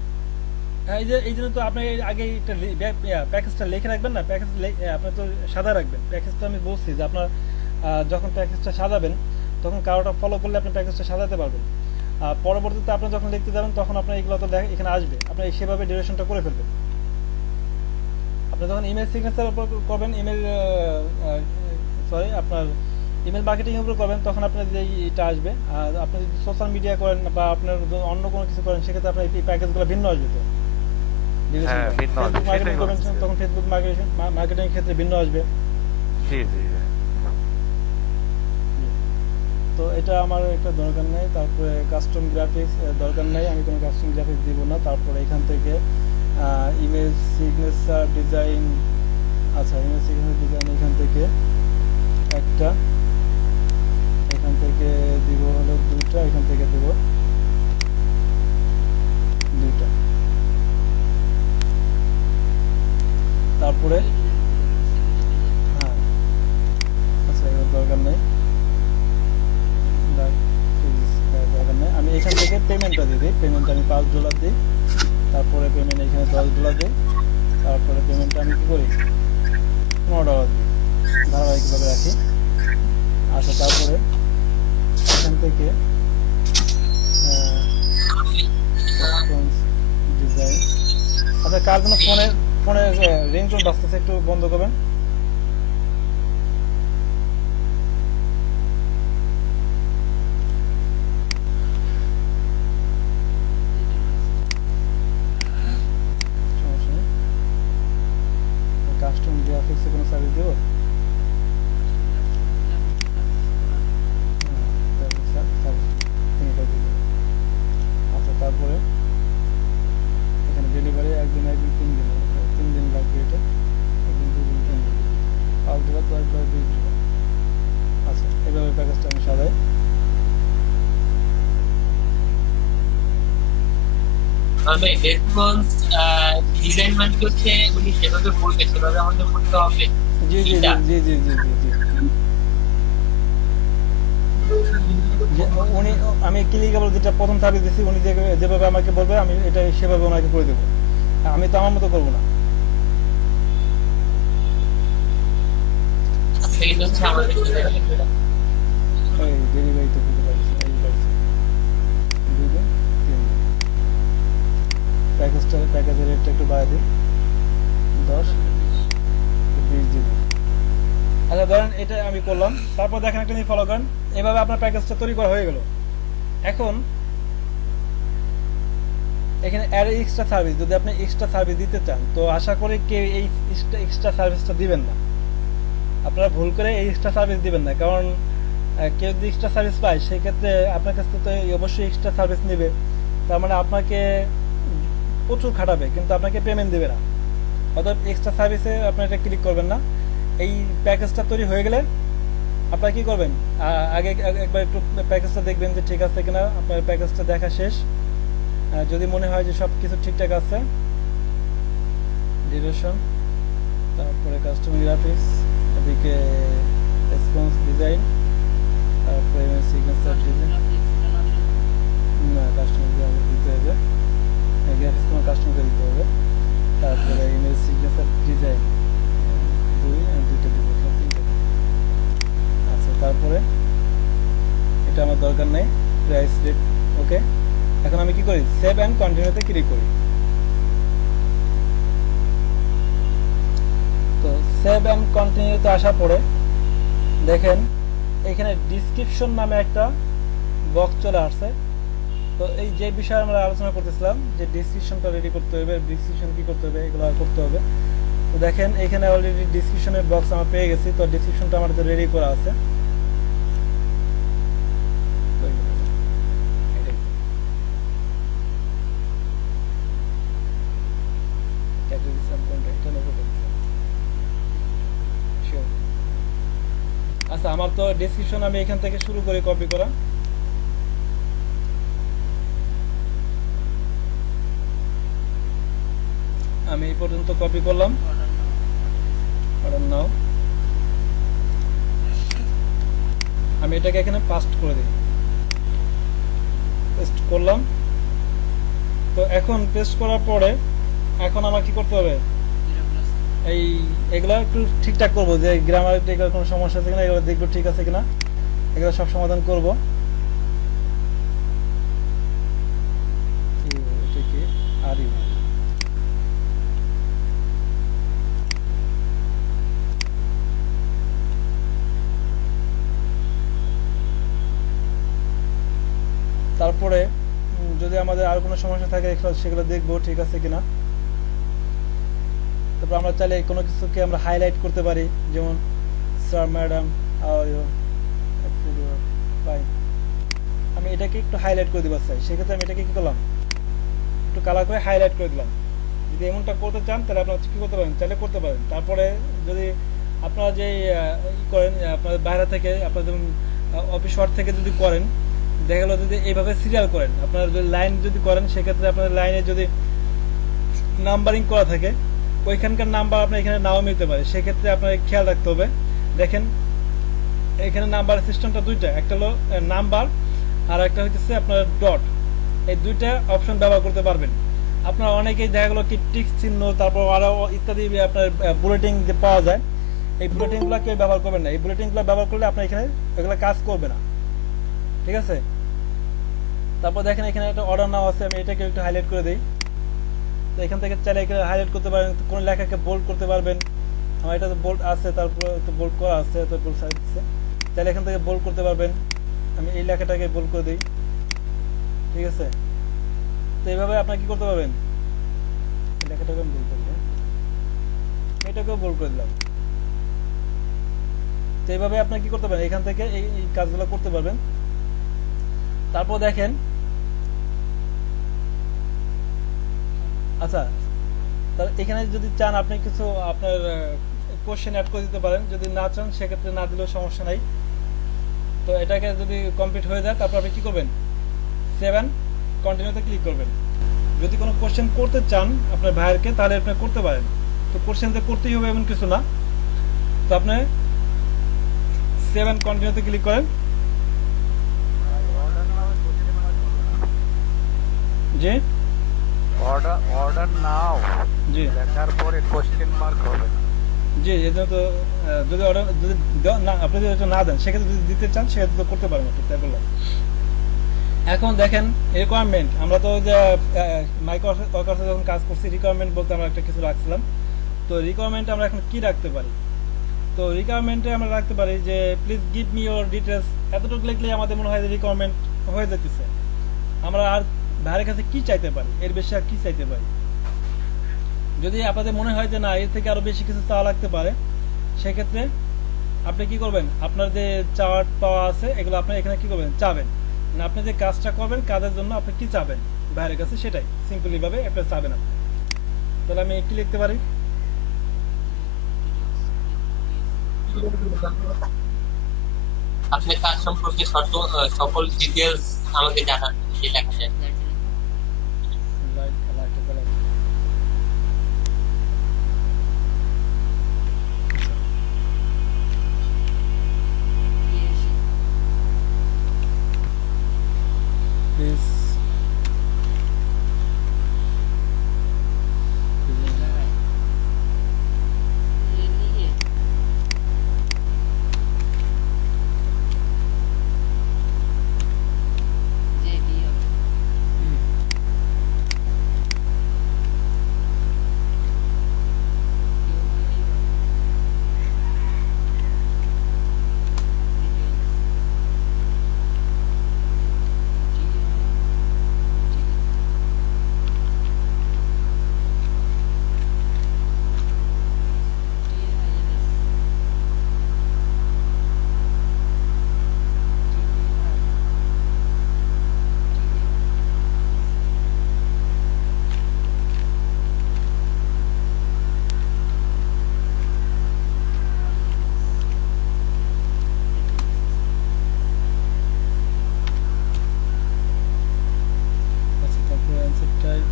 এই জন্য তো আপনি আগে একটা প্যাকেজটা লিখে রাখবেন না, প্যাকেজ আপনি তো সাদা রাখবেন প্যাকেজটা। আমি বলছি যে আপনার যখন প্যাকেজটা সাজাবেন তখন কারোটা ফলো করলে আপনি প্যাকেজটা সাজাতে পারবেন। পরবর্তীতে আপনি যখন লিখতে যাবেন তখন আপনার এগুলো তো এখানে আসবে, আপনি সেভাবে ডিউরেশনটা করে ফেলবেন। আপনি যখন ইমেল সিগনেচার উপর করবেন, আপনার ইমেল মার্কেটিং এর উপর করবেন, তখন আপনার যে এটা আসবে। আর আপনি যদি সোশ্যাল মিডিয়া করেন বা আপনার অন্য কোনো কিছু করেন সেক্ষেত্রে আপনার এই প্যাকেজগুলো ভিন্ন আসবে। তো হ্যাঁ, ভিন্ন আসবে, ফেসবুক মার্কেটিং সেটাই করবেন বলছি। তখন ফেসবুক মার্কেটিং এর ক্ষেত্রে ভিন্ন আসবে। জি জি জি। তো এটা আমার একটা দরকার নেই। তারপরে কাস্টম গ্রাফিক্স দরকার নেই, আমি কোনো কাস্টম গ্রাফিক্স দিব না। তারপরে এখান থেকে ইমেজ সিগনেচার ডিজাইন, আচ্ছা ইমেজ সিগনেচার ডিজাইন এখান থেকে একটা, এখান থেকে দিব হলো 2টা, এখান থেকে দিব 2টা। তারপরে হ্যাঁ আচ্ছা এবার দরকার নেই, দরকার নেই। আমি এখান থেকে পেমেন্টটা দিয়ে দিই, পেমেন্টটা আমি $5 দিই। তারপরে পেমেন্ট এখানে $10 দিই। তারপরে পেমেন্টটা আমি কি করি $15 দিই, ধারাবাহিকভাবে রাখি। আচ্ছা তারপরে এখান থেকে ডিজাইন, আচ্ছা কার জন্য ফোনে রিংটোন বাজতেছে, একটু বন্ধ করবেন। সমস্যা নেই। কাস্টম গ্রাফিক্সে কোনো সার্ভিস দেবো? আচ্ছা তারপরে এখানে ডেলিভারি 1 দিন 3 দিন লাগবে, এটা 1 দিন 2 দিন 3 দিন, $5 আচ্ছা এভাবে প্যাকেজটা আমি সাজাই। তবে রেসপন্স ডিজাইন মানে হচ্ছে উনি যেভাবে বলবে সেভাবে আমাদের করতে হবে। জি জি জি জি জি জি জি জি। উনি আমি ক্লিকেবল যেটা প্রথম সার্ভিস দিচ্ছি, উনি যেভাবে আমাকে বলবে আমি এটা সেভাবে ওনাকে করে দেবো, আমি তো আমার মতো করবো না। সেই হচ্ছে আমাদের এই ডেলিভারি তো বুঝতে পারছি, এই পাইছি 2 দিন 3 দিন। প্যাকেজের রেটটা একটু বাড়াই দিই, 10-20 দিন। আচ্ছা ধরেন এটা আমি করলাম, তারপর দেখেন একটা জিনিস ফলো করেন, এভাবে আপনার প্যাকেজটা তৈরি করা হয়ে গেল। এখন এখানে অ্যাড এক্সট্রা সার্ভিস, যদি আপনি এক্সট্রা সার্ভিস দিতে চান তো আশা করি কেউ এই এক্সট্রা সার্ভিসটা দিবেন না, আপনারা ভুল করে এই এক্সট্রা সার্ভিস দিবেন না। কারণ কেউ যদি এক্সট্রা সার্ভিস পায় সেক্ষেত্রে আপনার কাছ থেকে তো অবশ্যই এক্সট্রা সার্ভিস নেবে, তার মানে আপনাকে প্রচুর খাটাবে কিন্তু আপনাকে পেমেন্ট দেবে না। অর্থাৎ এক্সট্রা সার্ভিসে আপনি এটা ক্লিক করবেন না। এই প্যাকেজটা তৈরি হয়ে গেলে আপনারা কি করবেন, আগে একবার একটু প্যাকেজটা দেখবেন যে ঠিক আছে কিনা। আপনার প্যাকেজটা দেখা শেষ, যদি মনে হয় যে সব কিছু ঠিকঠাক আছে, ডিউরেশন, তারপরে কাস্টমার গ্রাফিক্স, এদিকে রেসপন্স ডিজাইন, তারপরে সিগনেচার ডিজাইন, না কাস্টমার গ্রাফিক্স দিতে হবে, গ্রাফিক্স কোনো কাস্টমারকে দিতে হবে, তারপরে ইমেজ সিগনেচার ডিজাইন দুইটা দিব। আচ্ছা, তারপরে এটা আমার দরকার নেই, প্রাইস রেট ওকে। এখন আমি কি করি, সেভ অ্যান্ড কন্টিনিউতে ক্লিক করি। তো সেভ অ্যান্ড কন্টিনিউতে আসার পরে দেখেন এখানে ডিসক্রিপশন নামে একটা বক্স চলে আসছে। তো এই যে বিষয়ে আমরা আলোচনা করতেছিলাম যে ডিসক্রিপশনটা রেডি করতে হবে, ডিসক্রিপশন কি করতে হবে, এগুলো করতে হবে। তো দেখেন এখানে অলরেডি ডিসক্রিপশনের বক্স আমরা পেয়ে গেছি। তো ডিসক্রিপশনটা আমাদের রেডি করা আছে। আচ্ছা, আমার তো ডেসক্রিপশন আমি এখান থেকে শুরু করে কপি করা। আমি এই পর্যন্ত কপি করলাম, অর্ডার নাও। আমি এটাকে এখানে পাস্ট করে দিই, পেস্ট করলাম। তো এখন পেস্ট করার পরে এখন আমার কি করতে হবে, এই এগুলো একটু ঠিকঠাক করবো যে গ্রামার এগুলোর কোনো সমস্যা আছে কিনা, এগুলো দেখবো ঠিক আছে কিনা, এগুলো সব সমাধান করব। তারপরে যদি আমাদের আর কোনো সমস্যা থাকে সেগুলো দেখবো ঠিক আছে কিনা। তারপর আমরা চাইলে কোনো কিছুকে আমরা হাইলাইট করতে পারি, যেমন স্যার ম্যাডাম আমি এটাকে একটু হাইলাইট করে দিতে চাই, সেক্ষেত্রে আমি এটাকে কি করলাম, একটু কালার করে হাইলাইট করে দিলাম। যদি এমনটা করতে চান তাহলে আপনারা কি করতে পারেন, চাইলে করতে পারেন। তারপরে যদি আপনারা যে করেন আপনাদের বাইরে থেকে, আপনার যেমন অফিস ওয়ার্ক থেকে যদি করেন, দেখা গেল যদি এইভাবে সিরিয়াল করেন, আপনারা যদি লাইন যদি করেন, সেক্ষেত্রে আপনাদের লাইনে যদি নাম্বারিং করা থাকে, ওইখানকার নাম্বার আপনার এখানে নাও মিলতে পারে। সেক্ষেত্রে আপনার খেয়াল রাখতে হবে। দেখেন এখানে নাম্বার সিস্টেমটা দুইটা, একটা হলো নাম্বার আর একটা হচ্ছে আপনার ডট। এই দুইটা অপশন ব্যবহার করতে পারবেন। আপনারা অনেকেই দেখা গেলো কি টিক চিহ্ন, তারপর আরও ইত্যাদি আপনার বুলেটিন যে পাওয়া যায়, এই বুলেটিনগুলো কেউ ব্যবহার করবেন না। এই বুলেটিনগুলো ব্যবহার করলে আপনার এখানে এগুলো কাজ করবে না, ঠিক আছে। তারপর দেখেন এখানে একটা অর্ডার নাও আছে, আমি এটাকে একটু হাইলাইট করে দিই। তো এখান থেকে চাইলে এখানে হাইলাইট করতে পারেন, কোন লেখাকে বোল্ড করতে পারবেন। আমার এটা তো বোল্ড আছে, তারপর তো বোল্ড করা আছে, তো বোল্ড সাইজ আছে, চাইলে এখান থেকে বোল্ড করতে পারবেন। আমি এই লেখাটাকে বোল্ড করে দিই, ঠিক আছে। তো এইভাবে আপনারা কি করতে পারবেন, এই লেখাটাকে আমি বোল্ড করলাম, এটাকেও বোল্ড করে দিলাম। তো এইভাবে আপনারা কি করতে পারেন, এখান থেকে এই কাজগুলো করতে পারবেন। তারপর দেখেন, আচ্ছা এখানে যদি চান আপনি কিছু আপনার কোশ্চেন অ্যাড করে দিতে পারেন, যদি না চান সেক্ষেত্রে না দিলেও সমস্যা নাই। তো এটাকে যদি কমপ্লিট হয়ে যায় তারপর আপনি কি করবেন, 7 কন্টিনিউতে ক্লিক করবেন। যদি কোনো কোশ্চেন করতে চান আপনার ভাইয়েরকে, তাহলে আপনি করতে পারেন। তো কোশ্চেন তো করতেই হবে এমন কিছু না। তো আপনি 7 কন্টিনিউতে ক্লিক করেন। জি অর্ডার নাও, জি লেখার পরে কোশ্চেন মার্ক হবে। জি, এটা তো যদি অর্ডার যদি না আপনি যদি এটা না দেন, সেক্ষেত্রে যদি দিতে চান সেক্ষেত্রে তো করতে পারেন আপনি, তাই বললাম। এখন দেখেন রিকোয়ারমেন্ট, আমরা তো যে মাইক্রোসফটে যখন কাজ করছি, রিকোয়ারমেন্ট বলতে আমরা একটা কিছু রাখছিলাম। তো রিকোয়ারমেন্টে আমরা এখন কি রাখতে পারি, তো রিকোয়ারমেন্টে আমরা রাখতে পারি যে please give me your details. এতটুকু লিখলেই আমাদের মনে হয় যে রিকোয়ারমেন্ট হয়ে যেতেছে। আমরা আর ভাইয়ের কাছে কি চাইতে পারি, এর বেশি আর কি চাইতে পারি। যদি আপনাদের মনে হয় যে না এর থেকে আরো বেশি কিছু চাওয়া লাগতে পারে, সেক্ষেত্রে আপনি কি করবেন, আপনার যে চার্ট পাওয়া আছে এগুলো আপনি এখানে কি করবেন, চাবেন। মানে আপনি যে কাজটা করবেন কাজের জন্য আপনি কি চাবেন বাইরের কাছে, সেটাই সিম্পলি ভাবে আপনি চাবেন আপনি। তাহলে আমি কি লিখতে পারি, আপনার কাজ সম্পর্কে সকল ডিটেলস আমাকে জানান, যে লেখা যায়। প্লিজ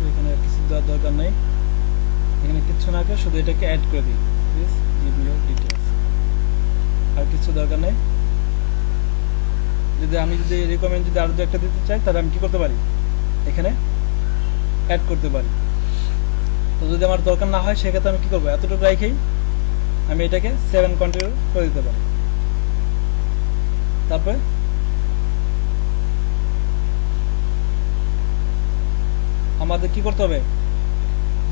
এখানে কিছু দেওয়ার দরকার নেই, এখানে কিছু না করে শুধু এটাকে অ্যাড করে দিই, প্লিজ গিভ ইউর ডিটেইলস, আর কিছু দরকার নেই। যদি আমি যদি রিকমেন্ড যদি আরো একটা দিতে চাই তাহলে আমি কি করতে পারি, এখানে অ্যাড করতে পারি। তো যদি আমার দরকার না হয় সেক্ষেত্রে আমি কি করবো, এতটুকু রেখেই আমি এটাকে 7 কন্টিনিউ করে দিতে পারি। তারপরে আমাদের কি করতে হবে,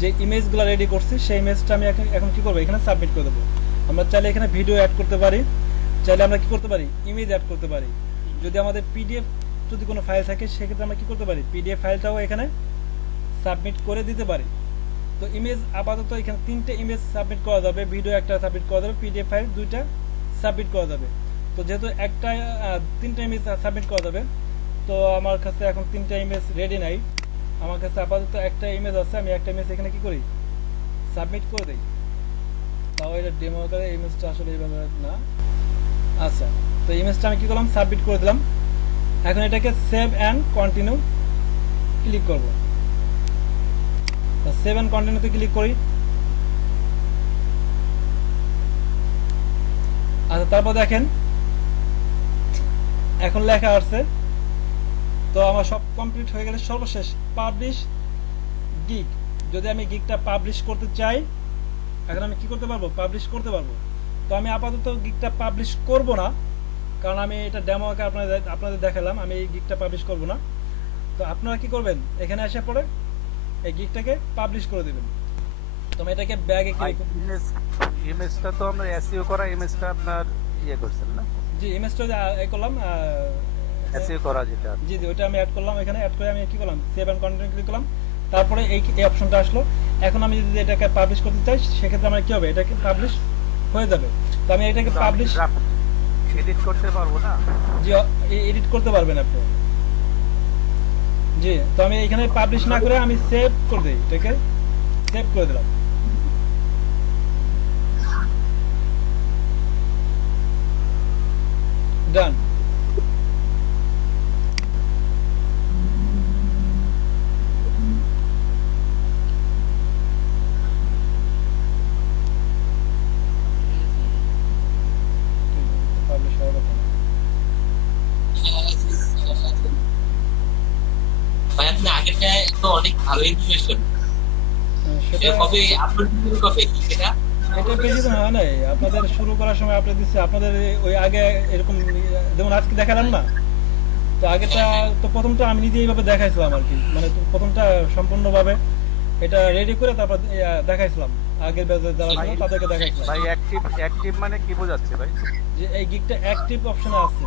যে ইমেজগুলো রেডি করছি সেই ইমেজটা আমি এখন কি করবো, এখানে সাবমিট করে দেবো। আমরা চাইলে এখানে ভিডিও অ্যাড করতে পারি, চাইলে আমরা কি করতে পারি, ইমেজ অ্যাড করতে পারি। যদি আমাদের পিডিএফ যদি কোনো ফাইল থাকে সেক্ষেত্রে আমরা কি করতে পারি, পিডিএফ ফাইলটাও এখানে সাবমিট করে দিতে পারি। তো ইমেজ আপাতত এখানে 3টে ইমেজ সাবমিট করা যাবে, ভিডিও একটা সাবমিট করা যাবে, পিডিএফ ফাইল 2টা সাবমিট করা যাবে। তো যেহেতু 3টা ইমেজ সাবমিট করা যাবে, তো আমার কাছে এখন 3টা ইমেজ রেডি নাই, আমার কাছে আপাতত একটা ইমেজ আছে, আমি একটা ইমেজ এখানে কি করি, সাবমিট করে দেই। তাও এটা ডেমো আকারে ইমেজটা আসলে এইভাবে না। আচ্ছা, তো ইমেজটা আমি কি করলাম, সাবমিট করে দিলাম। এখন এটাকে সেভ অ্যান্ড কন্টিনিউ ক্লিক করব। তো সেভ অ্যান্ড কন্টিনিউতে ক্লিক করি। আচ্ছা, তারপর দেখেন এখন লেখা আসছে। তো আমার সব কমপ্লিট হয়ে গেলে সর্বশেষ পাবলিশ গিগ। যদি আমি গিগটা পাবলিশ করতে চাই এখন আমি কি করতে পারবো, পাবলিশ করতে পারবো। তো আমি আপাতত গিগটা পাবলিশ করব না, কারণ আমি এটা ডেমো আকারে আপনাদের দেখালাম, আমি এই গিগটা পাবলিশ করব না। তো আপনারা কি করবেন, এখানে আসে পরে এই গিগটাকে পাবলিশ করে দেবেন। তো আমি এটাকে ব্যাগে ইমেজটা তো আমরা এসইও করা ইমেজটা আপনার ইয়ে করছেন না? জি, ইমেজটা করলাম এসইও করা যেটা, জি জি, ওটা আমি অ্যাড করলাম এখানে। অ্যাড করে আমি কি করলাম, সেভ অ্যান্ড কন্টিনিউ ক্লিক করলাম। তারপরে এই অপশনটা আসলো। এখন আমি যদি এটাকে পাবলিশ করতে চাই সেক্ষেত্রে আমার কি হবে, এটাকে পাবলিশ হয়ে যাবে। তো আমি এটাকে পাবলিশ এডিট করতে পারবো না? জি, এডিট করতে পারবেন আপনি। জি, তো আমি এখানে পাবলিশ না করে আমি সেভ করে দেই, এটাকে সেভ করে দিলাম। ডান। আপনি আগেটা তো অনেক ভালো ইনফরমেশন, সেটা কবে আপলোড কবে সেটা এটা বেশি দিন হয় নাই, আপনাদের শুরু করার সময় আপলোড দিচ্ছি। আপনাদের ওই আগে এরকম যেমন আজকে দেখালাম না, তো আগেটা তো প্রথমটা আমি নিজে এইভাবে দেখাইছিলাম আর কি, মানে প্রথমটা সম্পূর্ণভাবে এটা রেডি করে তারপর দেখাইছিলাম, আগের ব্যাচে যারা ছিল তাদেরকে দেখাইছিলাম। ভাই অ্যাক্টিভ মানে কি বোঝাচ্ছে ভাই? যে এই গিগটা অ্যাক্টিভ অপশনে আছে,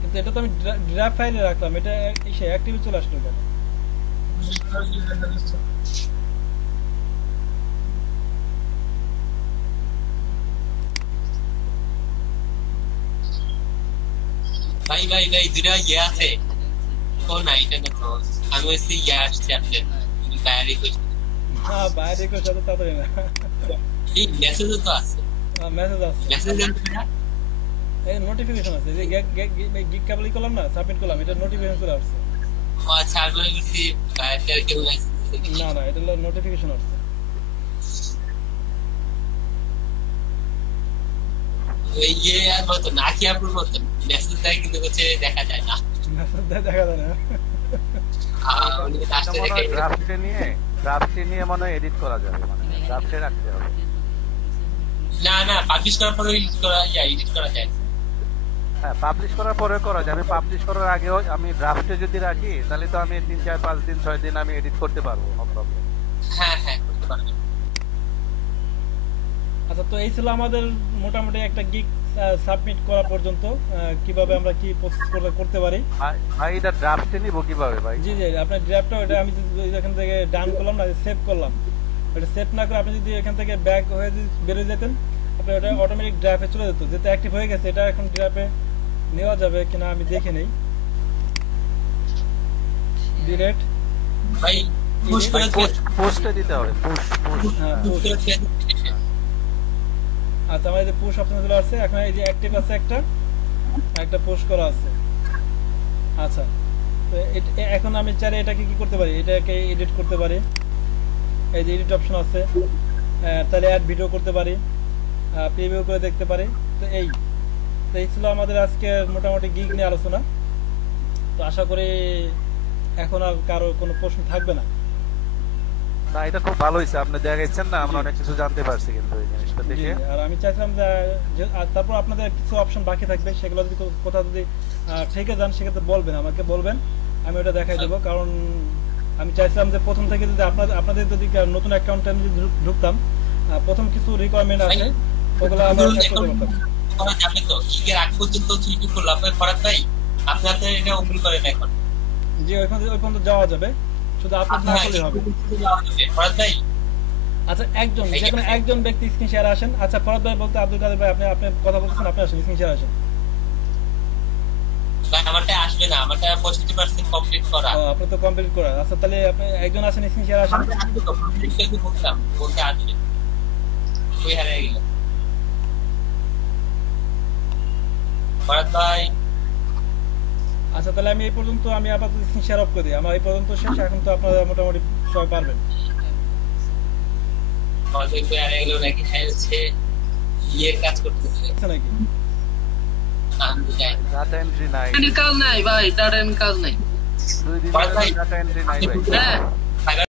কিন্তু এটা তো আমি ড্রাফট ফাইলে রাখলাম, এটা এসে অ্যাক্টিভে চলে আসলো কেন? ভাই দুটা ইয়ে আছে ও না এটা না তো আমি হচ্ছে ইয়ে আসছি আপনার বাইরে হ্যাঁ বাইরে কেউ সাথে তাড়াতাড়ি না এই মেসেজও তো আছে মেসেজ আছে মেসেজ না এই নোটিফিকেশন আছে যে গিগ কেবলই করলাম না সাবমিট করলাম এটা নোটিফিকেশন চলে আসছে ও আচ্ছা আমি বলছি বাইরে কেউ না এটা হলো নোটিফিকেশন আসছে ওই ইয়ে আর মতো না কি আপনার মতো মেসেজ দেয় কিন্তু হচ্ছে দেখা যায় না মেসেজ দেখা যায় না ড্রাফটে নিয়ে মনে হয় এডিট করা যাবে মানে ড্রাফটে রাখতে হবে না পাবলিশ করার পরে এডিট করা যায় হ্যাঁ পাবলিশ করার পরে করা যাবে পাবলিশ করার আগেও আমি ড্রাফটে যদি রাখি তাহলে তো আমি 3 4 5 দিন 6 দিন আমি এডিট করতে পারবো নো প্রবলেম হ্যাঁ করতে পারবেন আচ্ছা তো এই ছিল আমাদের মোটামুটি একটা গিগ সাবমিট করা পর্যন্ত কিভাবে আমরা কি প্রসেস করতে পারি ভাই এটা ড্রাফটে নিব কিভাবে ভাই জি আপনার ড্রাফটটা এটা আমি এখান থেকে ডান করলাম না সেভ করলাম এটা সেভ না করে আপনি যদি এখান থেকে ব্যাক হয়ে বের হয়ে যেতেন আপনি ওটা অটোমেটিক ড্রাফে চলে যেত যেটা অ্যাক্টিভ হয়ে গেছে এটা এখন ড্রাফে নেওয়া যাবে কিনা আমি দেখে নেই ডিরেক্ট ভাই পুশ করে পোস্টে দিতে হবে পুশ হ্যাঁ আচ্ছা আমার এই যে পুশ অপশন চলে আসছে এখন এই যে অ্যাক্টিভ আছে একটা পুশ করা আছে আচ্ছা তো এখন আমি চাইলে এটাকে কি করতে পারি এটাকে এডিট করতে পারি এই যে এডিট অপশন আছে তাহলে অ্যাড ভিডিও করতে পারি প্রিভিউ করে দেখতে পারি তো এই ছিল আমাদের আজকে মোটামুটি গিগ নিয়ে আলোচনা তো আশা করি এখন আর কারো কোনো প্রশ্ন থাকবে না না এটা খুব ভালো হয়েছে আপনি দেখাচ্ছেন না আমরা অনেক কিছু জানতে পারছি কিন্তু এই জিনিসটা দেখে আর আমি চাইছিলাম যে তারপর আপনাদের কিছু অপশন বাকি থাকবে সেগুলো যদি কোথাও যদি থেকে যান সেক্ষেত্রে আমাকে বলবেন আমি ওটা দেখাই দেবো কারণ আমি চাইছিলাম যে প্রথম থেকে যদি আপনাদের যদি নতুন অ্যাকাউন্টে আমি যদি ঢুকতাম প্রথম কিছু রিকোয়ারমেন্ট আছে ওগুলো আমরা অ্যাড করতে পারতাম করা যাবে তো গিগের আগ পর্যন্ত ইউটিউব করলাম ফরাদ ভাই আপনাদের এটা ওপেন করেন এখন জি ওই পর্যন্ত যাওয়া যাবে শুধু আপলোড না করলে হবে ফরাদ ভাই আচ্ছা যেকোনো একজন ব্যক্তি স্ক্রিন শেয়ার আসেন আচ্ছা ফরাদ ভাই বলতে আব্দুল কাদের ভাই আপনি কথা বলতেছেন আপনি আসেন স্ক্রিন শেয়ার আসেন ভাই আমারটা আসবে না আমারটা 65% কমপ্লিট করা আপনার তো কমপ্লিট করা আচ্ছা তাহলে আপনি একজন আসেন স্ক্রিন শেয়ার আসেন আমি তো কমপ্লিট করে বলতাম বলতে আসবে ওই হারিয়ে গেল ফরাদ ভাই আচ্ছা তাহলে আমি এই পর্যন্ত আমি আপাতত স্ক্রিন শেয়ার অফ করে দিই আমার এই পর্যন্ত শেষ এখন তো আপনারা মোটামুটি সবাই পারবেন আমাদের কই হারিয়ে গেল নাকি হচ্ছে ইয়ের কাজ করতেছে আচ্ছা নাকি ডাটা এন্ট্রি নাই কাজ নাই ভাই ডাটা এন্ট্রি কাজ নাই 2 দিন ধরে ডাটা এন্ট্রি নাই ভাই হ্যাঁ